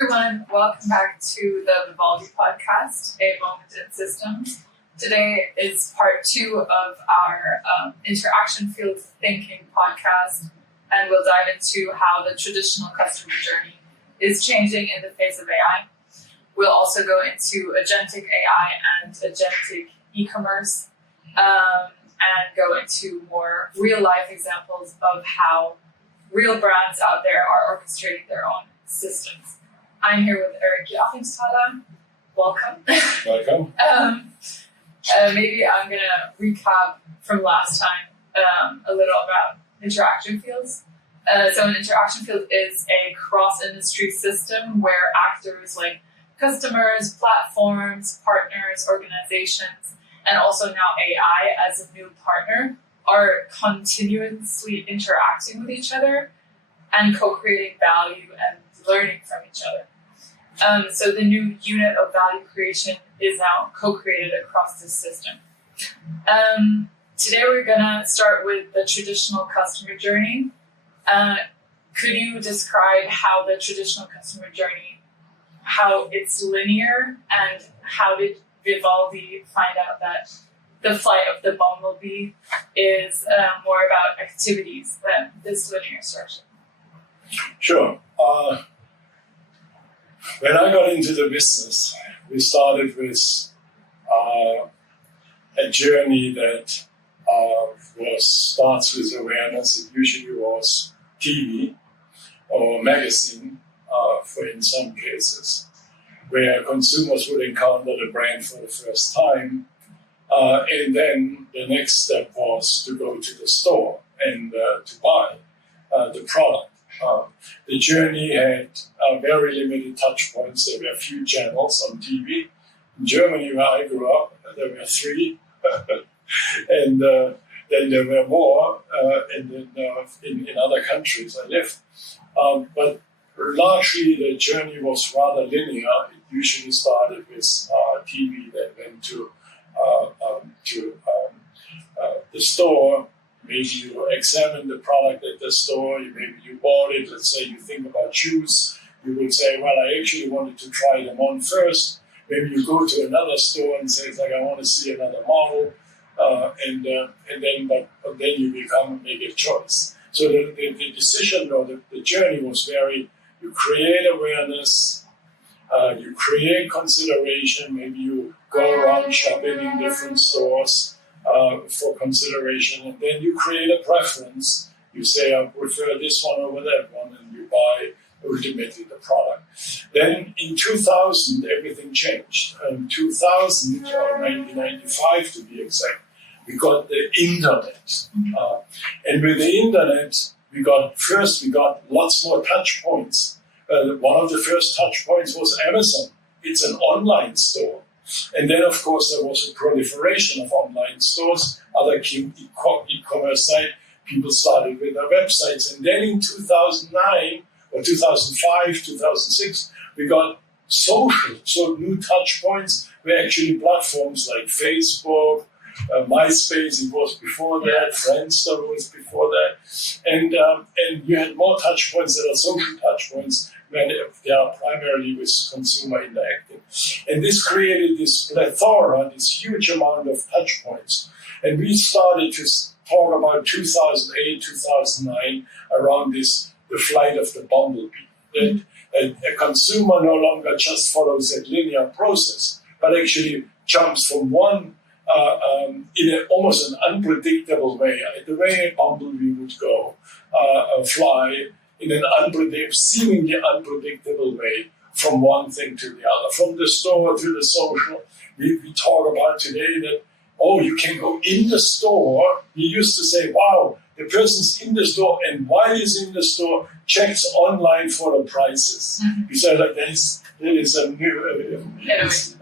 Everyone, welcome back to the Vivaldi podcast, A Moment in Systems. Today is part 2 of our interaction field thinking podcast, and we'll dive into how the traditional customer journey is changing in the face of AI. We'll also go into Agentic AI and Agentic e-commerce, and go into more real-life examples of how real brands out there are orchestrating their own systems. I'm here with Erich Joachimsthaler. Welcome. Welcome. Maybe I'm going to recap from last time a little about interaction fields. So an interaction field is a cross-industry system where actors like customers, platforms, partners, organizations, and also now AI as a new partner are continuously interacting with each other and co-creating value and learning from each other. So the new unit of value creation is now co-created across this system. Today we're going to start with the traditional customer journey. Could you describe how the traditional customer journey, how it's linear, and how did Vivaldi find out that the flight of the bumblebee is more about activities than this linear structure? Sure. When I got into the business, we started with a journey that starts with awareness. It usually was TV or magazine, in some cases, where consumers would encounter the brand for the first time. And then the next step was to go to the store and to buy the product. The journey had very limited touch points. There were a few channels on TV. In Germany, where I grew up, there were 3. And then there were more and then, in other countries I lived. But largely the journey was rather linear. It usually started with TV, then went to the store. Maybe you examine the product at the store, maybe you bought it. Let's say you think about shoes. You would say, well, I actually wanted to try them on first. Maybe you go to another store and say, I want to see another model. And then you make a choice. So the decision or the journey was you create awareness, you create consideration, maybe you go around shopping in different stores for consideration, and then you create a preference. You say, I prefer this one over that one, and you buy ultimately the product. Then in 2000, everything changed. In 2000, or 1995 to be exact, we got the internet. And with the internet, we got lots more touch points. One of the first touch points was Amazon. It's an online store. And then, of course, there was a proliferation of online stores, other e-commerce sites. People started with their websites. And then in 2009 or 2005, 2006, we got social. So new touch points were actually platforms like Facebook, MySpace, it was before that, Friendster was before that. And you had more touch points that are social touch points when they are primarily with consumer interacting. And this created this plethora, this huge amount of touch points. And we started to talk about 2008, 2009, around the flight of the bumblebee. That a consumer no longer just follows a linear process, but actually jumps from one in almost an unpredictable way, the way a bumblebee would go, fly in an seemingly unpredictable way from one thing to the other, from the store to the social. We talk about today that, you can go in the store. We used to say, wow, the person's in the store, and while he's in the store, checks online for the prices. Mm-hmm. We said, that is a new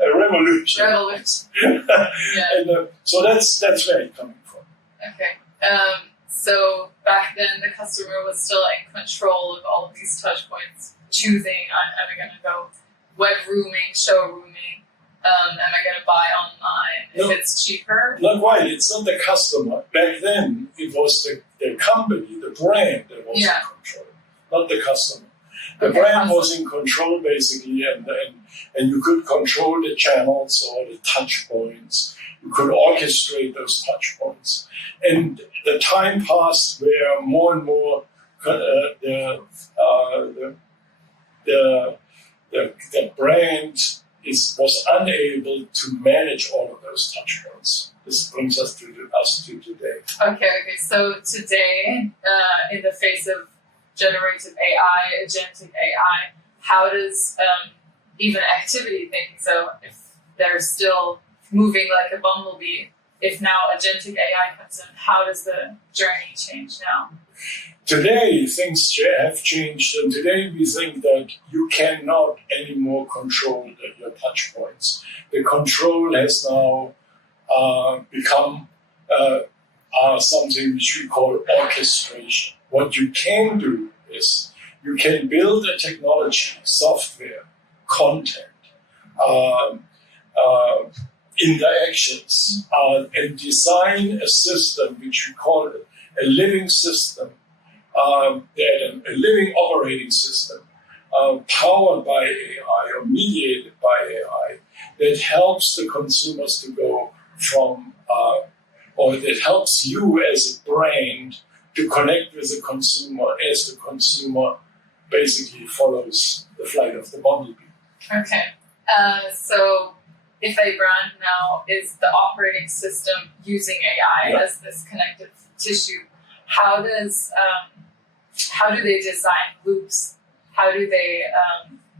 a revolution. Yeah. And so that's where it's coming from. Okay. So back then, the customer was still in control of all of these touch points, choosing, am I going to go web rooming, showrooming, am I going to buy online if it's cheaper? Not quite. It's not the customer. Back then, it was the company, the brand that was in control, not the customer. The Okay, brand awesome. was in control basically, and you could control the channels or the touch points. You could orchestrate those touch points. And the time passed where more and more the brand was unable to manage all of those touch points. This brings us to today. Okay. So today, in the face of generative AI, agentic AI, how does even activity thinking, so if they're still moving like a bumblebee, if now agentic AI comes in, how does the journey change now? Today, things have changed, and today we think that you cannot anymore control your touch points. The control has now become something which we call orchestration. What you can do is you can build a technology, software, content, interactions, and design a system which we call a living system, a living operating system powered by AI or mediated by AI that helps the consumers to go from, or that helps you as a brand to connect with the consumer as the consumer basically follows the flight of the bumblebee. Okay. So if a brand now is the operating system using AI as this connective tissue, how do they design loops? How do they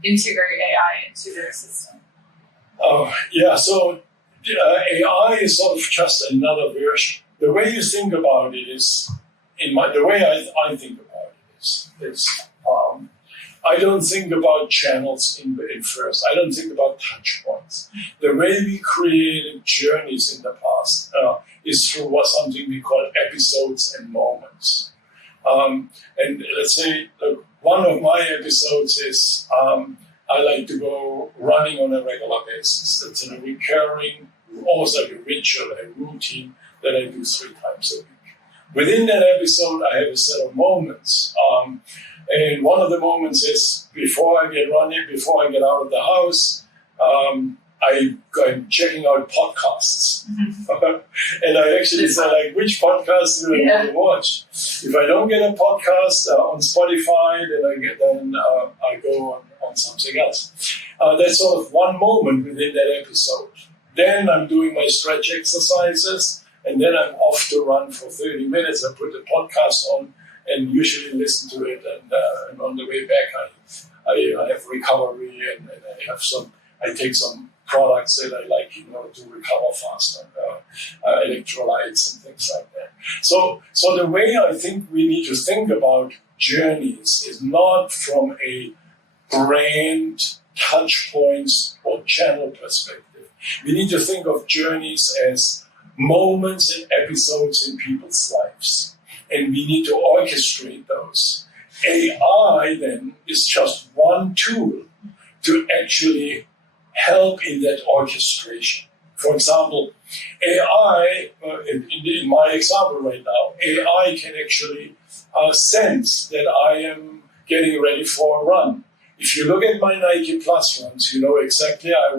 integrate AI into their system? So AI is sort of just another version. The way you think about it is, the way I think about it is I don't think about channels in first. I don't think about touch points. The way we created journeys in the past is through something we call episodes and moments. And let's say one of my episodes is I like to go running on a regular basis. It's a recurring, almost like a ritual, a routine that I do 3 times a week. Within that episode, I have a set of moments. And one of the moments is before I get out of the house, I'm checking out podcasts. Mm-hmm. And I actually say, like, which podcast do I want to watch? If I don't get a podcast on Spotify, then I go on something else. That's sort of one moment within that episode. Then I'm doing my stretch exercises, and then I'm off to run for 30 minutes. I put the podcast on and usually listen to it, and on the way back I have recovery, and I take some products that I like in order to recover faster, electrolytes and things like that. So the way I think we need to think about journeys is not from a brand, touch points, or channel perspective. We need to think of journeys as moments and episodes in people's lives. And we need to orchestrate those. AI then is just one tool to actually help in that orchestration. For example, AI, in my example right now, AI can actually sense that I am getting ready for a run. If you look at my Nike Plus runs, you know exactly at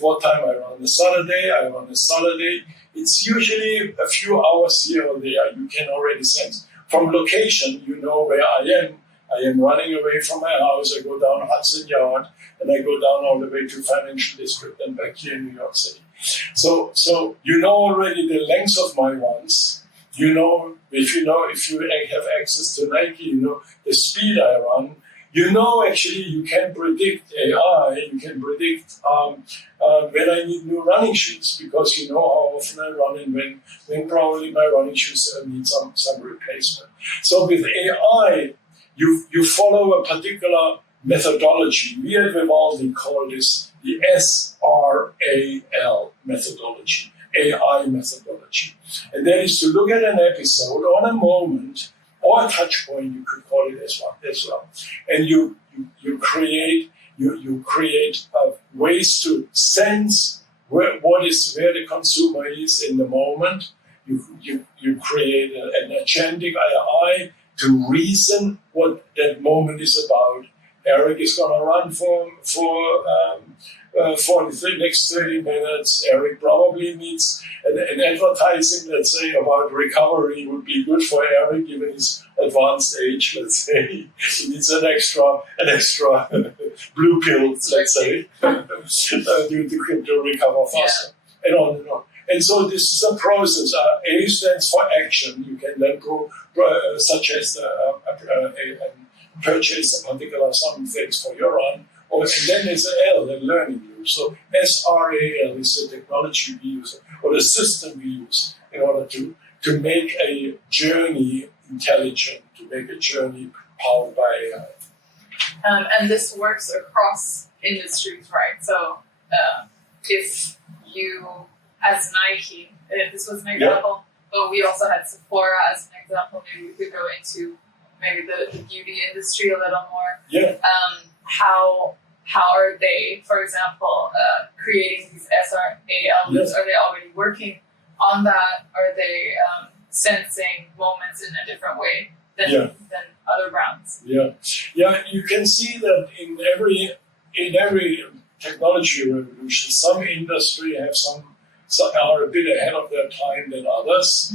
what time I run. I run a Saturday. It's usually a few hours here or there. You can already sense. From location, you know where I am. I am running away from my house. I go down Hudson Yard, and I go down all the way to Financial District and back here in New York City. So you know already the length of my runs. You know if you have access to Nike, you know the speed I run. You know, actually, you can predict AI, you can predict when I need new running shoes, because you know how often I run and when probably my running shoes need some replacement. So with AI, you follow a particular methodology. We at Vivaldi call this the SRAL methodology, AI methodology. And that is to look at an episode or a moment, or a touch point, you could call it as well. And you create ways to sense where the consumer is in the moment. You create an agentic AI to reason what that moment is about, Erich is going to run for the next 30 minutes. Erich probably needs an advertising, let's say, about recovery would be good for Erich, given his advanced age, let's say. He needs an extra blue pill, let's say, to recover faster. And on and on. And so this is a process. A stands for action. You can then go, such as purchase a particular some things for your run. And then there's an L, the learning loop. So SRAL is the technology we use, or the system we use, in order to make a journey intelligent, to make a journey powered by AI. And this works across industries, right? So if you, as Nike, this was an example, but we also had Sephora as an example. Maybe we could go into maybe the beauty industry a little more. Yeah. How are they, for example, creating these SRAL loops? Are they already working on that? Are they sensing moments in a different way than other brands? Yeah. You can see that in every technology revolution, some industry have some are a bit ahead of their time than others.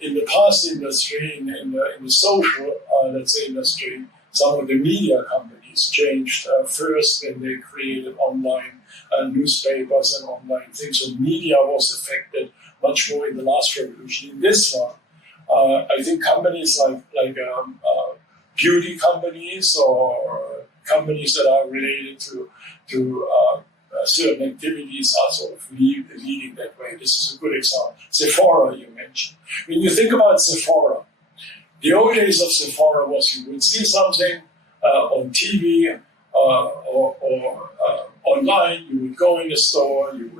In the past industry, in the social, let's say, industry, some of the media companies changed first when they created online newspapers and online things. So media was affected much more in the last revolution. In this one, I think companies like beauty companies or companies that are related to certain activities are sort of leading that way. This is a good example. Sephora, you mentioned. When you think about Sephora, the old days of Sephora was you would see something on TV or online. You would go in the store. You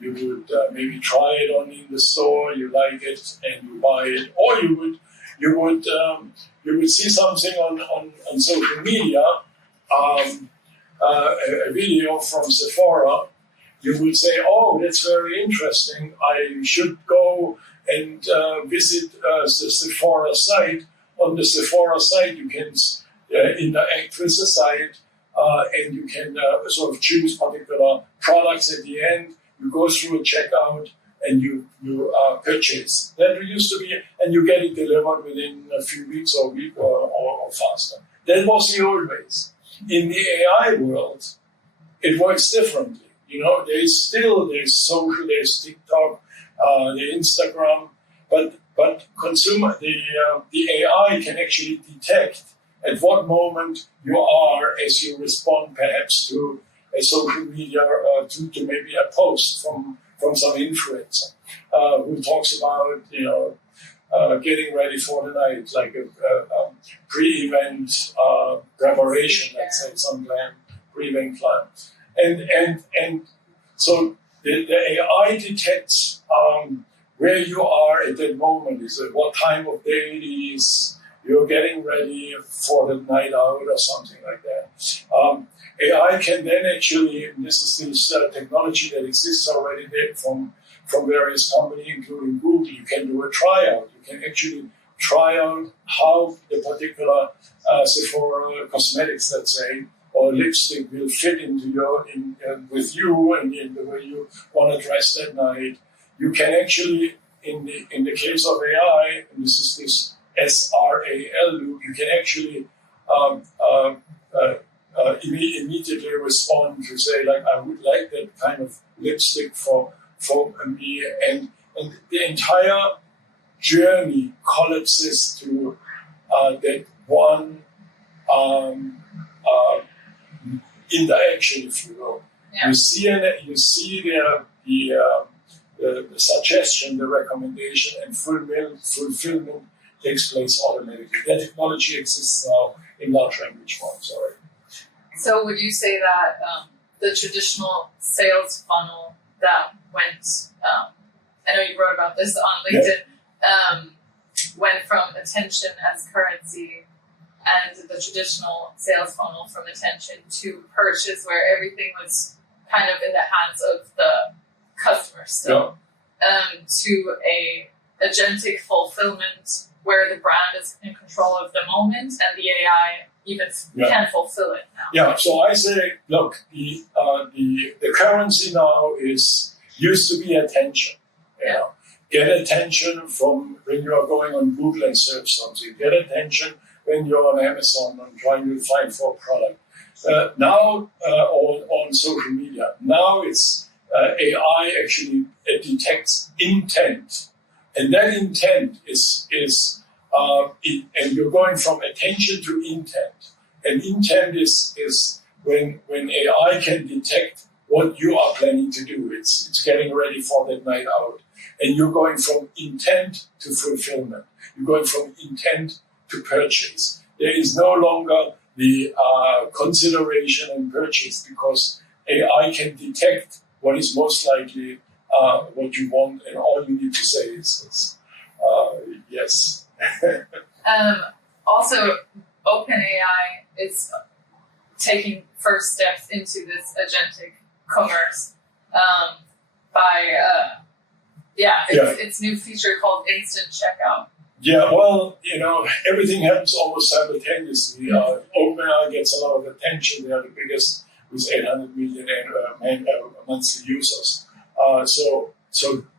would maybe try it on in the store. You like it and you buy it, or you would see something on social media. A video from Sephora, you would say, "Oh, that's very interesting. I should go and visit the Sephora site." On the Sephora site, you can interact with the site, and you can sort of choose particular products at the end. You go through a checkout, and you purchase. That used to be, and you get it delivered within a few weeks or a week or faster. That was the old ways. In the AI world, it works differently. There's social, there's TikTok, the Instagram, but the AI can actually detect at what moment you are as you respond perhaps to a social media to maybe a post from some influencer who talks about getting ready for the night, like a pre-event preparation, let's say, some plan, pre-event plan. And so the AI detects where you are at that moment. Is it what time of day it is? You're getting ready for the night out or something like that. AI can then actually, and this is this technology that exists already there from various companies, including Google. You can do a tryout. You can actually try out how the particular Sephora cosmetics, let's say, or lipstick will fit into with you and in the way you want to dress that night. You can actually, in the case of AI, and this is this SRAL loop, you can actually immediately respond to say, like, I would like that kind of lipstick for me, and the entire journey collapses to that one interaction, if you will. Yeah. You see the suggestion, the recommendation, and fulfillment takes place automatically. That technology exists now in large language forms already. So would you say that the traditional sales funnel that went, I know you wrote about this on LinkedIn, went from attention as currency and the traditional sales funnel from attention to purchase, where everything was kind of in the hands of the customer still, to a agentic fulfillment where the brand is in control of the moment and the AI even can fulfill it now. Yeah, so I say, look, the currency now used to be attention. You know? Get attention from when you are going on Google and search something. Get attention when you're on Amazon and trying to find for a product. Now, on social media, now it's AI actually detects intent, and that intent is and you're going from attention to intent. And intent is when AI can detect what you are planning to do. It's getting ready for that night out. And you're going from intent to fulfillment. You're going from intent to purchase. There is no longer the consideration and purchase because AI can detect what is most likely what you want, and all you need to say is yes. Also, OpenAI is taking first steps into this agentic commerce by its new feature called instant checkout. Yeah, well, everything happens almost simultaneously. OpenAI gets a lot of attention. They are the biggest with 800 million monthly users. So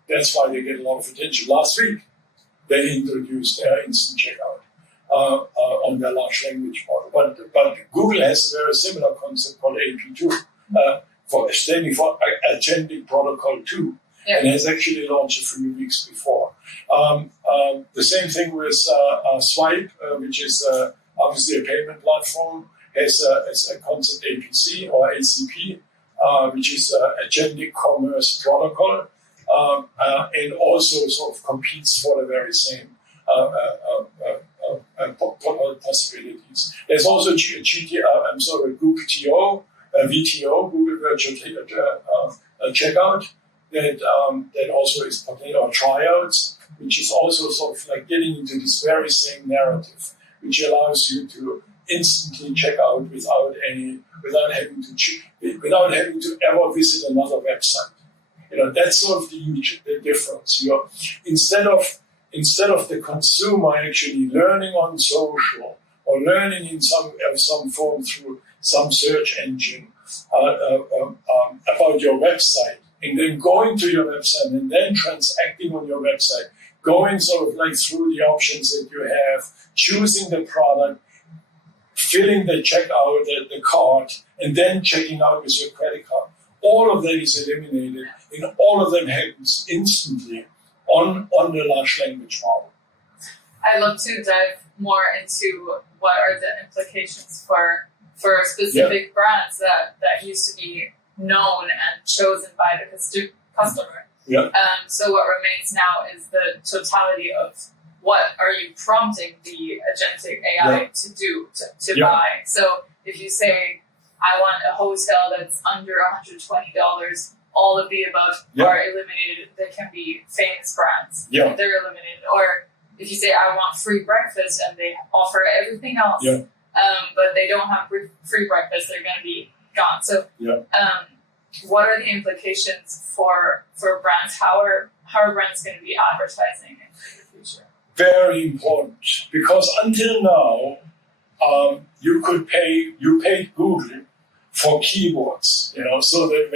that's why they get a lot of attention. Last week, they introduced instant checkout on their large language model. But Google has a very similar concept called AP2, standing for Agentic Protocol 2. Yeah. And has actually launched a few weeks before. The same thing with Swipe, which is obviously a payment platform, has a concept APC or ACP, which is Agentic Commerce Protocol, and also sort of competes for the very same possibilities. There's also Google VTO, Google Virtual Checkout. That also is potential, or tryouts, which is also sort of like getting into this very same narrative, which allows you to instantly check out without having to ever visit another website. That's sort of the difference. Instead of the consumer actually learning on social or learning in some form through some search engine about your website, and then going to your website and then transacting on your website, going sort of like through the options that you have, choosing the product, filling the checkout, the cart, and then checking out with your credit card. All of that is eliminated, and all of them happens instantly on the large language model. I'd love to dive more into what are the implications for specific brands that used to be known and chosen by the customer. Yeah. So what remains now is the totality of what are you prompting the agentic AI to do, to buy. So if you say, I want a hotel that's under $120, all of the above are eliminated. There can be famous brands. Yeah. They're eliminated. Or if you say, I want free breakfast, and they offer everything else, but they don't have free breakfast, they're going to be gone. So what are the implications for brands? How are brands going to be advertising in the future? Very important, because until now, you paid Google for keywords, so that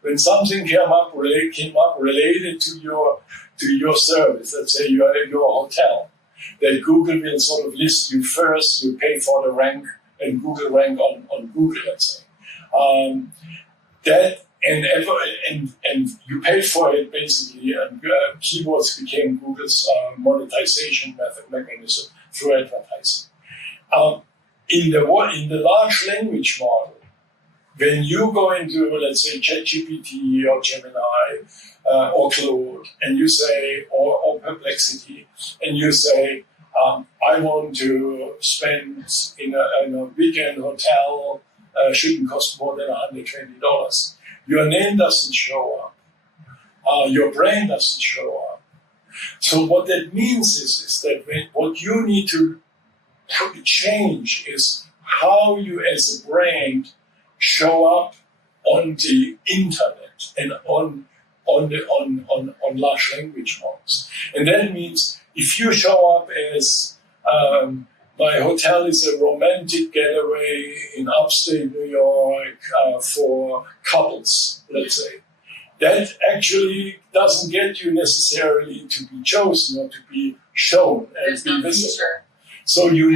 when something came up related to your service, let's say you're at your hotel, that Google will sort of list you first, you pay for the rank, and Google rank on Google, let's say. That and you paid for it basically, and keywords became Google's monetization mechanism through advertising. In the large language model, when you go into, let's say, ChatGPT or Gemini or Claude, and you say, or Perplexity, and you say, I want to spend in a weekend hotel, shouldn't cost more than $120. Your name doesn't show up. Your brand doesn't show up. So what that means is that what you need to change is how you as a brand show up on the internet and on large language models. And that means if you show up as my hotel is a romantic getaway in upstate New York for couples, let's say. That actually doesn't get you necessarily to be chosen or to be shown and There's be no visible. feature. So you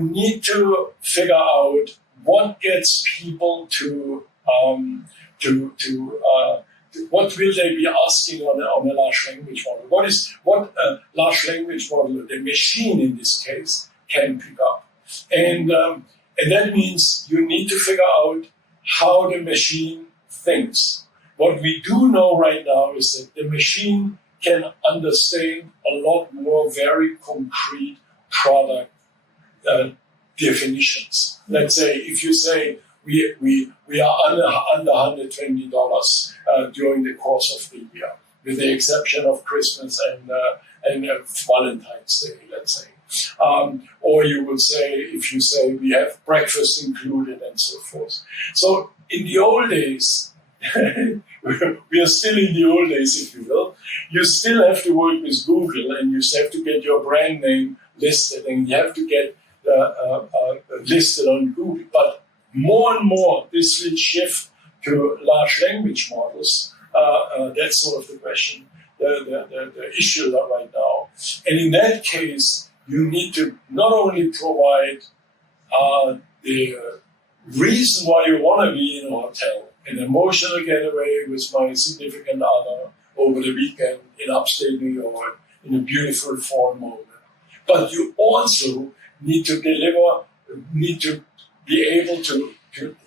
need to figure out what gets people to what will they be asking on a large language model? What a large language model, the machine in this case, can pick up, and that means you need to figure out how the machine thinks. What we do know right now is that the machine can understand a lot more very concrete product definitions. Let's say if you say we are under $120 during the course of the year, with the exception of Christmas and Valentine's Day, let's say. Or you would say, if you say we have breakfast included and so forth. So in the old days, we are still in the old days, if you will. You still have to work with Google, and you have to get your brand name listed, and you have to get listed on Google. But more and more, this will shift to large language models. That's sort of the question, the issue right now. And in that case, you need to not only provide the reason why you want to be in a hotel, an emotional getaway with my significant other over the weekend in upstate New York in a beautiful fall moment. But you also need to be able to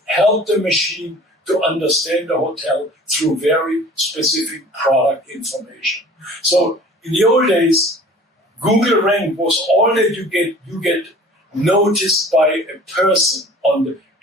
help the machine to understand the hotel through very specific product information. So in the old days, Google rank was all that you get noticed by a person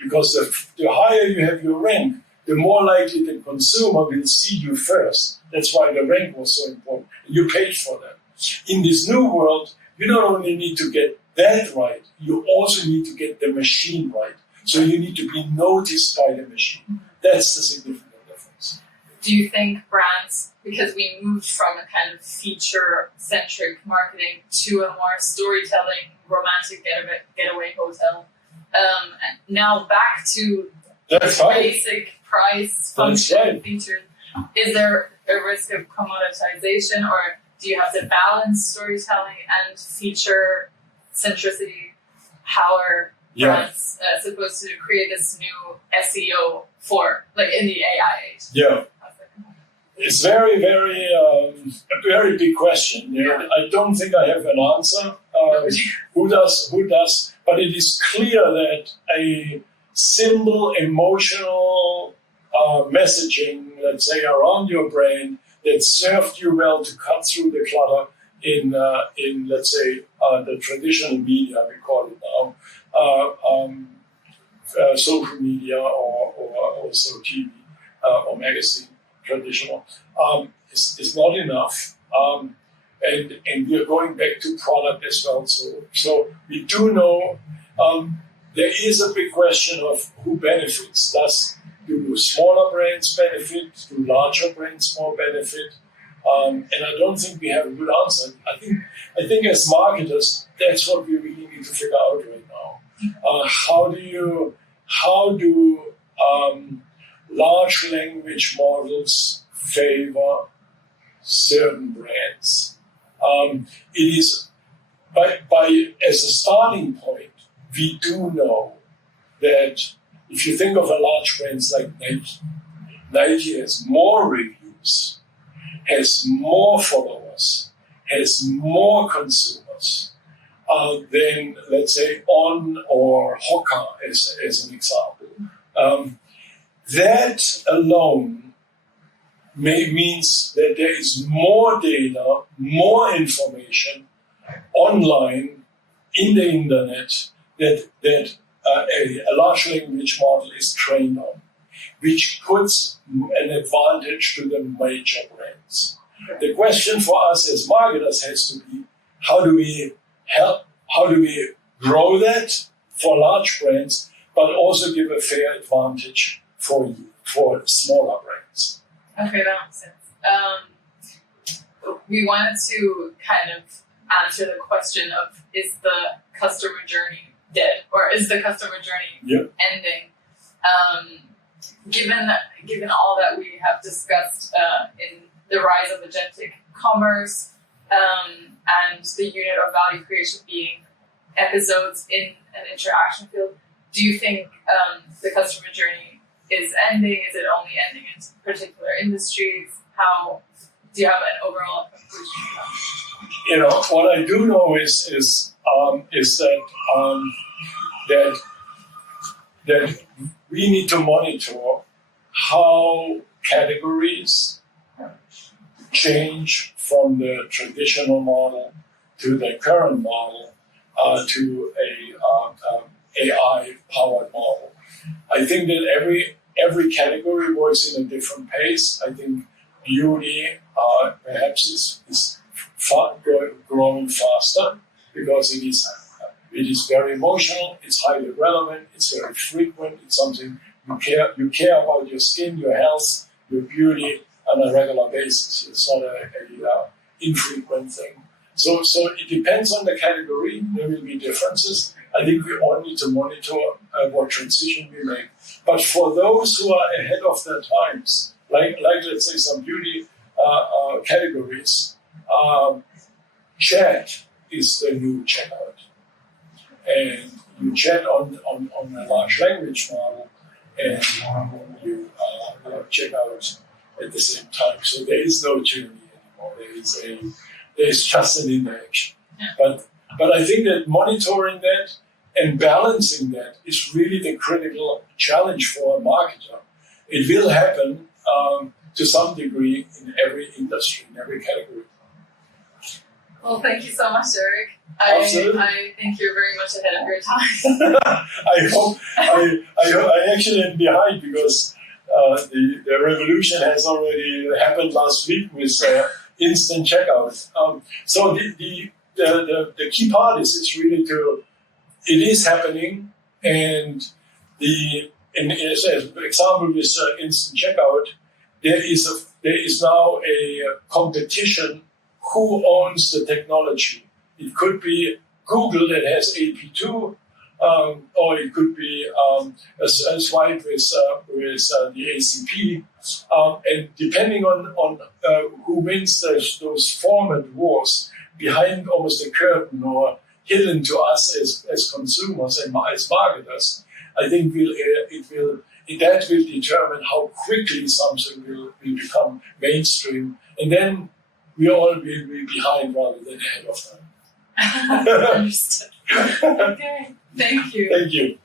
because the higher you have your rank, the more likely the consumer will see you first. That's why the rank was so important. You paid for that. In this new world, you not only need to get that right, you also need to get the machine right. So you need to be noticed by the machine. That's the significant difference. Do you think brands, because we moved from a kind of feature-centric marketing to a more storytelling, romantic getaway hotel, and now back to basic price, function, features, is there a risk of commoditization, or do you have to balance storytelling and feature centricity? How are brands supposed to create this new SEO for, like, in the AI age? Yeah. It's very, very, a very big question. I don't think I have an answer. Who does? But it is clear that a simple emotional messaging, let's say, around your brand that served you well to cut through the clutter in let's say, the traditional media, we call it now, social media or also TV or magazine, traditional, is not enough. And we are going back to product as well. So we do know there is a big question of who benefits. Do smaller brands benefit? Do larger brands more benefit? And I don't think we have a good answer. I think as marketers, that's what we really need to figure out right now. How do large language models favor certain brands? It is as a starting point, we do know that if you think of a large brand like Nike has more reviews, has more followers, has more consumers than, let's say, On or Hoka as an example. That alone means that there is more data, more information online in the internet that a large language model is trained on, which puts an advantage to the major brands. The question for us as marketers has to be, how do we grow that for large brands, but also give a fair advantage for smaller brands? Okay, that makes sense. We wanted to kind of answer the question of, is the customer journey dead, or is the customer journey ending? Given all that we have discussed in the rise of agentic commerce, and the unit of value creation being episodes in an interaction field, do you think the customer journey is ending? Is it only ending in particular industries? How do you have an overall conclusion? What I do know is that we need to monitor how categories change from the traditional model to the current model to a AI-powered model. I think that every category works in a different pace. I think beauty perhaps is growing faster because it is very emotional, it's highly relevant, it's very frequent, it's something you care about your skin, your health, your beauty on a regular basis. It's not a infrequent thing. So it depends on the category. There will be differences. I think we all need to monitor what transition we make. But for those who are ahead of their times, like let's say some beauty categories, chat is the new checkout. And you chat on a large language model, and you check out at the same time. So there is no journey anymore. There is just an interaction. But I think that monitoring that and balancing that is really the critical challenge for a marketer. It will happen to some degree in every industry, in every category. Well, thank you so much, Erich. Absolutely. I think you're very much ahead of your time. I actually am behind because the revolution has already happened last week with instant checkout. So the key part is really it is happening, and as an example with instant checkout, there is now a competition. Who owns the technology? It could be Google that has AP2, or it could be a swipe with the ACP. And depending on who wins those format wars, behind almost the curtain or hidden to us as consumers and as marketers, I think that will determine how quickly something will become mainstream. And then we all will be behind rather than ahead of time. Understood. Okay. Thank you. Thank you.